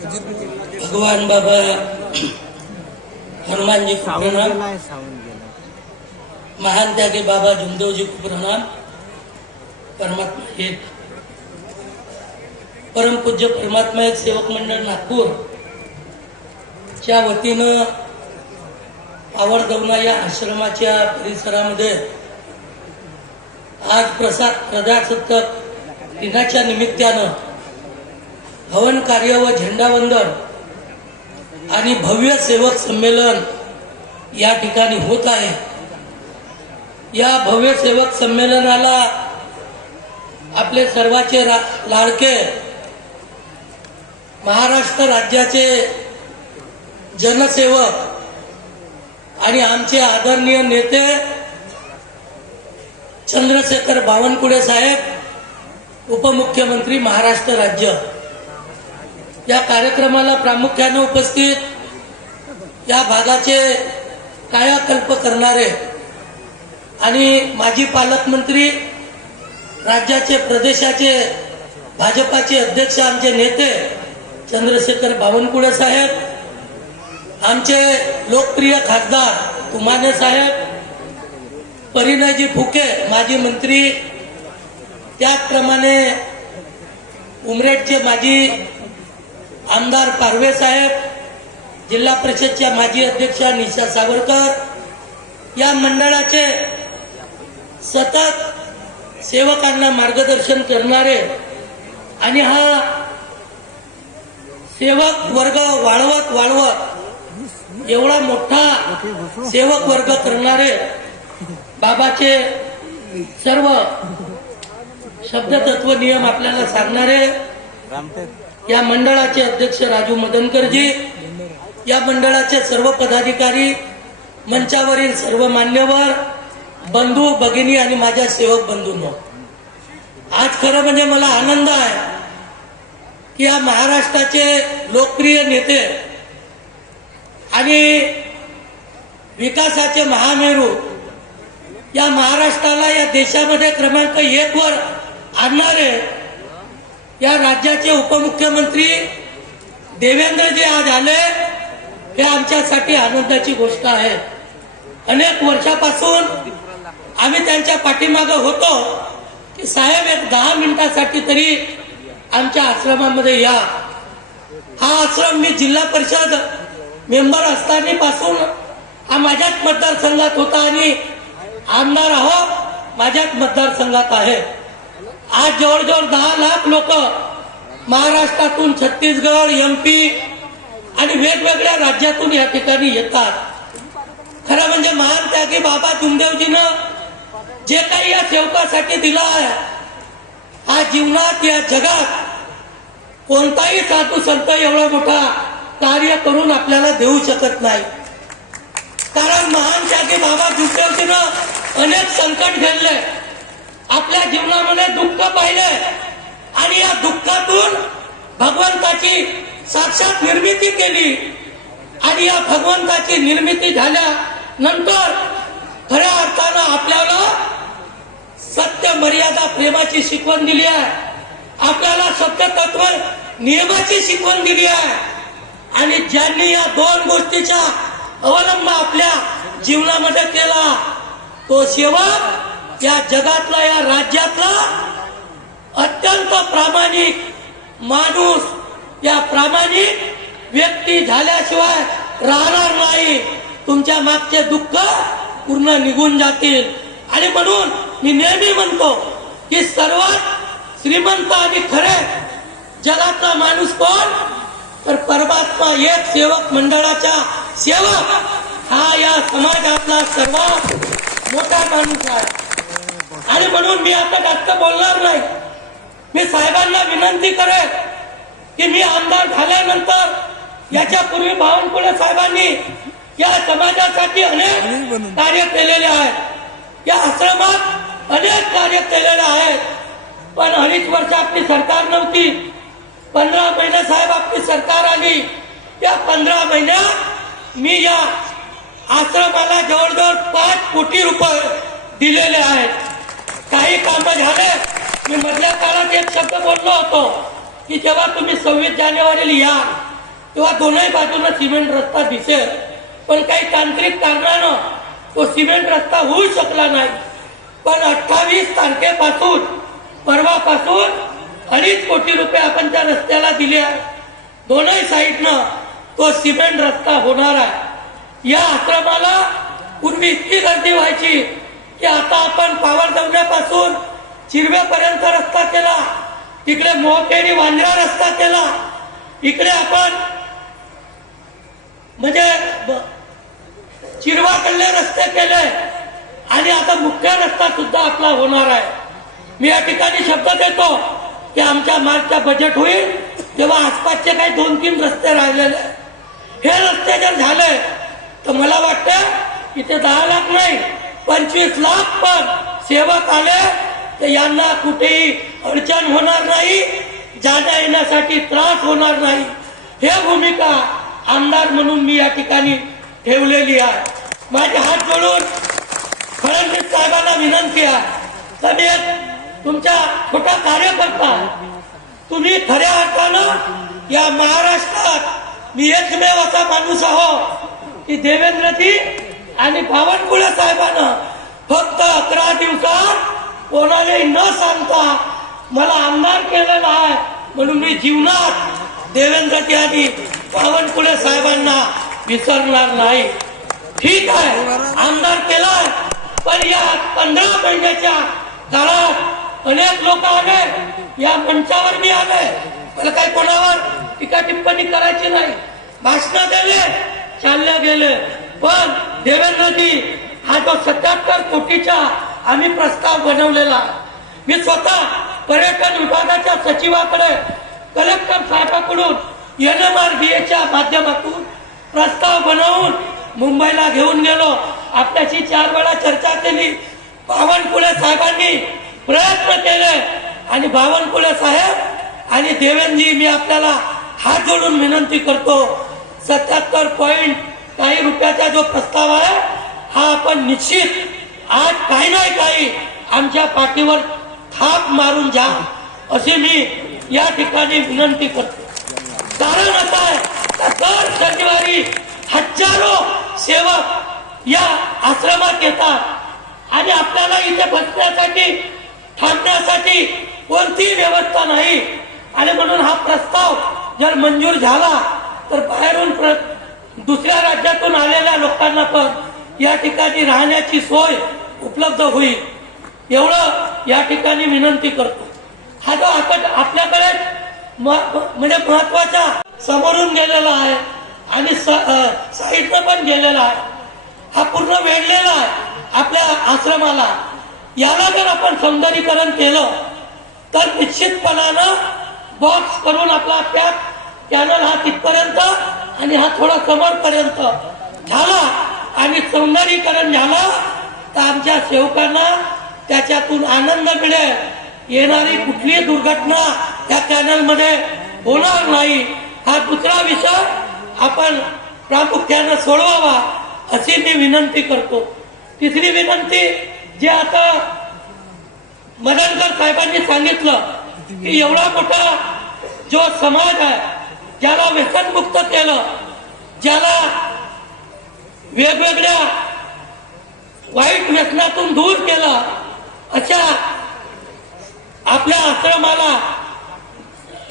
भगवान बाबा हनुमानजी साऊंड प्रणाम. महान त्यागे बाबा झुमदेवजी खूप प्रणाम. परमात्मा एक परमपूज्य परमात्मा एक सेवक मंडळ नागपूर च्या वतीनं आवडदवना या आश्रमाच्या परिसरामध्ये आज प्रसाद प्रजासत्ताक दिनाच्या निमित्तानं हवन कार्य व झेंडावंदन आणि भव्य सेवक संमेलन या ठिकाणी होत आहे. या भव्य सेवक संमेलनाला आपले सर्वाचे लाडके महाराष्ट्र राज्याचे जनसेवक आणि आमचे आदरणीय नेते चंद्रशेखर बावनकुळे साहेब उपमुख्यमंत्री महाराष्ट्र राज्य. या कार्यक्रमाला प्रामुख्याने उपस्थित या भागाचे कायाकल्प करणारे आणि माजी पालकमंत्री राज्याचे प्रदेशाचे भाजपाचे अध्यक्ष आमचे नेते चंद्रशेखर बावनकुळे साहेब आमचे लोकप्रिय खासदार तुमाने साहेब परिणयजी फुके माजी मंत्री त्याचप्रमाणे उमरेडचे माजी आमदार पारवे साहेब जिल्हा परिषदच्या माजी अध्यक्षा निशा सावरकर या मंडळाचे सतत सेवकांना मार्गदर्शन करणारे आणि हा सेवक वर्ग वाढवत वाढवत एवढा मोठा सेवक वर्ग करणारे बाबाचे सर्व शब्दतत्व नियम आपल्याला सांगणारे या मंडळाचे अध्यक्ष राजू मदनकरजी या मंडळाचे सर्व पदाधिकारी मंचावरील सर्व मान्यवर बंधू भगिनी आणि माझ्या सेवक बंधूंनो. आज खरं म्हणजे मला आनंद आहे की या महाराष्ट्राचे लोकप्रिय नेते आणि विकासाचे महामेरू या महाराष्ट्राला या देशामध्ये क्रमांक एक वर आणणारे या राज्याचे उपमुख्यमंत्री देवेंद्र जे आज आले हे आमच्यासाठी आनंदाची गोष्ट आहे. अनेक वर्षापासून आम्ही त्यांच्या पाठीमागं होतो की साहेब एक दहा मिनिटासाठी तरी आमच्या आश्रमामध्ये या. हा आश्रम मी जिल्हा परिषद मेंबर असताना पासून हा माझ्याच मतदारसंघात होता आणि आमदार आहो माझ्याच मतदारसंघात आहे. आज जवळजवळ दहा लाख लोक महाराष्ट्रातून छत्तीसगड एमपी आणि वेगवेगळ्या राज्यातून या ठिकाणी येतात. खरं म्हणजे महान त्यागी बाबा तुमदेवजीनं जे काही या सेवकासाठी दिलं आहे हा जीवनात या जगात कोणताही साधू संत एवढा मोठा कार्य करून आपल्याला देऊ शकत नाही. कारण महान त्यागी बाबा तुमदेवजीनं अनेक संकट घडले आपल्या जीवनामध्ये दुःख पाहिले आणि या दुःखातून भगवंताची साक्षात निर्मिती केली. आणि या भगवंताची निर्मिती झाल्यानंतर खऱ्या अर्थानं आपल्याला सत्य मर्यादा प्रेमाची शिकवण दिली आहे. आपल्याला सत्य तत्व नियमाची शिकवण दिली आहे. आणि ज्यांनी या दोन गोष्टीचा अवलंब आपल्या जीवनामध्ये केला तो सेवक या जगातला या राज्यातला अत्यंत प्रामाणिक माणूस या प्रामाणिक व्यक्ती झाल्याशिवाय राहणार नाही. तुमच्या मागचे दुःख पूर्ण निघून जातील. आणि म्हणून मी नेहमी म्हणतो की सर्वात श्रीमंत आणि खरे जगातला माणूस कोण? तर परमात्मा एक सेवक मंडळाचा सेवक हा या समाजातला सर्वात मोठा माणूस आहे. आणि म्हणून मी आता जास्त बोलणार नाही. मी साहेबांना विनंती करेन की मी आमदार झाल्यानंतर याच्यापूर्वी बावनकुळे साहेबांनी या समाजासाठी अनेक कार्य केलेले आहेत. या आश्रमात अनेक कार्य केलेले आहेत. पण अडीच वर्ष आपली सरकार नव्हती. पंधरा महिने साहेब आपली सरकार आली. या पंधरा महिन्यात मी या आश्रमाला जवळजवळ पाच कोटी रुपये दिलेले आहेत. काही कामं झाले. मी मधल्या काळात एक शब्द बोललो होतो की जेव्हा तुम्ही सव्वीस जानेवारीला या तेव्हा दोनही बाजूनं सिमेंट रस्ता दिसेल. पण काही तांत्रिक कारणानं तो सिमेंट रस्ता होऊ शकला नाही. पण अठ्ठावीस तारखेपासून परवापासून अडीच कोटी रुपये आपण त्या रस्त्याला दिले आहे दोनही साईडनं तो सिमेंट रस्ता होणार आहे. या आश्रमाला पूर्वी इतकी गर्दी व्हायची की आता आपण पावर जवण्यापासून चिरव्यापर्यंत रस्ता केला. तिकडे मोहकेरी वांद्रा रस्ता केला. इकडे आपण म्हणजे चिरवाकडले रस्ते केले. आणि आता मुख्य रस्ता सुद्धा आपला होणार आहे. मी या ठिकाणी शब्द देतो की आमच्या मार्चच्या बजेट होईल तेव्हा आसपासचे काही दोन तीन रस्ते राहिलेले. हे रस्ते जर झाले तर मला वाटतं इथे दहा लाख नाही पंचवीस लाख पण सेवक आले तर यांना कुठेही अडचण होणार नाही जाण्या येण्यासाठी त्रास होणार नाही. हे भूमिका आमदार म्हणून मी या ठिकाणी ठेवलेली आहे. माझे हात जोडून फडणवीस साहेबांना विनंती आहे. तर मी एक छोटा कार्यकर्ता तुम्ही खऱ्या अर्थानं या महाराष्ट्रात मी एकमेव असा माणूस आहो की देवेंद्रजी आणि बावनकुळे साहेबांना फक्त अकरा दिवसात कोणालाही न सांगता मला आमदार केलेला आहे. म्हणून मी जीवनात देवेंद्रजी आणि बावनकुळे साहेबांना विसरणार नाही. ठीक आहे आमदार केलाय पण या पंधरा महिन्याच्या काळात अनेक लोक आले या मंचावर मी आले. मला काही कोणावर टीका टिप्पणी करायची नाही. भाषण दिले चालल्या गेले. पण देवेंद्रजी हा जो सत्याहत्तर कोटीचा आम्ही प्रस्ताव बनवलेला मी स्वतः पर्यटन विभागाच्या सचिवाकडे कलेक्टर साहेबाकडून एन एम आर बी एच्या माध्यमातून प्रस्ताव बनवून मुंबईला घेऊन गेलो. आपल्याशी चार वेळा चर्चा केली. बावनकुळे साहेबांनी प्रयत्न केले आणि बावनकुळे साहेब आणि देवेंद्रजी मी आपल्याला हात जोडून विनंती करतो सत्याहत्तर पॉईंट काही रुपयाचा जो प्रस्ताव आहे हा आपण निश्चित आज काही नाही काही आमच्या पाठीवर थाप मारून जा अशी मी या ठिकाणी विनंती करतो. कारण असं आहे दर शनिवारी हजारो सेवक या आश्रमात येतात आणि आपल्याला इथे बसण्यासाठी थांबण्यासाठी कोणतीही व्यवस्था नाही. आणि म्हणून हा प्रस्ताव जर मंजूर झाला तर बाहेरून प्र दुसऱ्या राज्यातून आलेल्या लोकांना पण या ठिकाणी राहण्याची सोय उपलब्ध होईल. एवढं या ठिकाणी विनंती करतो. हा जो आपण आपल्याकडे म- म्हणजे महत्त्वाचा समोरून गेलेला आहे आणि स- साईडनं पण गेलेला आहे. हा पूर्ण वेढलेला आहे आपल्या आश्रमाला. याला जर आपण सौंदर्यीकरण केलं तर निश्चितपणानं बॉक्स करून आपला त्यात कॅनल हा तिथपर्यंत आणि हा थोडा समोरपर्यंत. झाला. आणि सौंदर्यीकरण झालं. तर आमच्या सेवकांना त्याच्यातून आनंद मिळेल. येणारी कुठलीही दुर्घटना या चॅनलमध्ये होणार नाही. हा दुसरा विषय आपण प्रामुख्यानं सोडवावा अशी मी विनंती करतो. तिसरी विनंती जे आता मदनकर साहेबांनी सांगितलं की एवढा मोठा जो समाज आहे ज्याला व्यसनमुक्त केलं ज्याला वेगवेगळ्या वाईट व्यसनातून दूर केलं अशा आपल्या आश्रमाला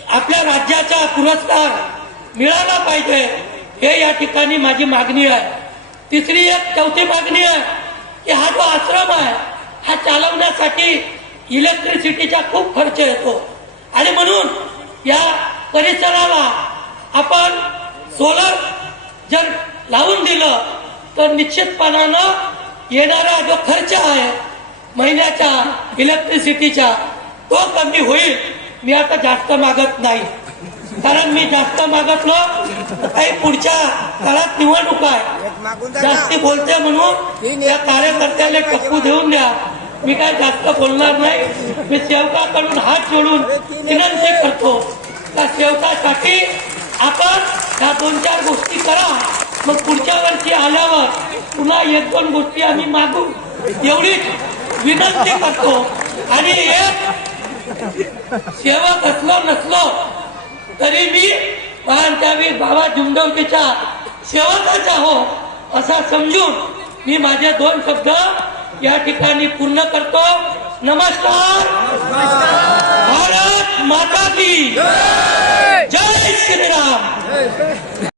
आपल्या राज्याचा पुरस्कार मिळाला पाहिजे हे या ठिकाणी माझी मागणी आहे. तिसरी एक चौथी मागणी आहे की हा जो आश्रम आहे हा चालवण्यासाठी इलेक्ट्रिसिटीचा खूप खर्च येतो. आणि म्हणून या परिसराला आपण सोलर जर लावून दिलं तर निश्चितपणानं येणारा जो खर्च आहे महिन्याच्या इलेक्ट्रिसिटीचा तो कमी होईल. मी आता जास्त मागत नाही. कारण मी जास्त मागतलो काही पुढच्या काळात निवडणूक आहे. जास्ती बोलते म्हणून या कार्यकर्त्याला टप्पू देऊन द्या. मी काय जास्त बोलणार नाही. मी सेवकाकडून हात जोडून विनंती करतो. त्या सेवकासाठी आपण ह्या दोन चार गोष्टी करा. मग पुढच्या वर्षी आल्यावर पुन्हा एक दोन गोष्टी आम्ही मागू. एवढीच विनंती करतो. आणि एक सेवक असलो नसलो तरी मी महान बाबा जुमडवकीच्या सेवकाचा हो असा समजून मी माझे दोन शब्द या ठिकाणी पूर्ण करतो. नमस्कार. भारत माता की। जय! श्रीराम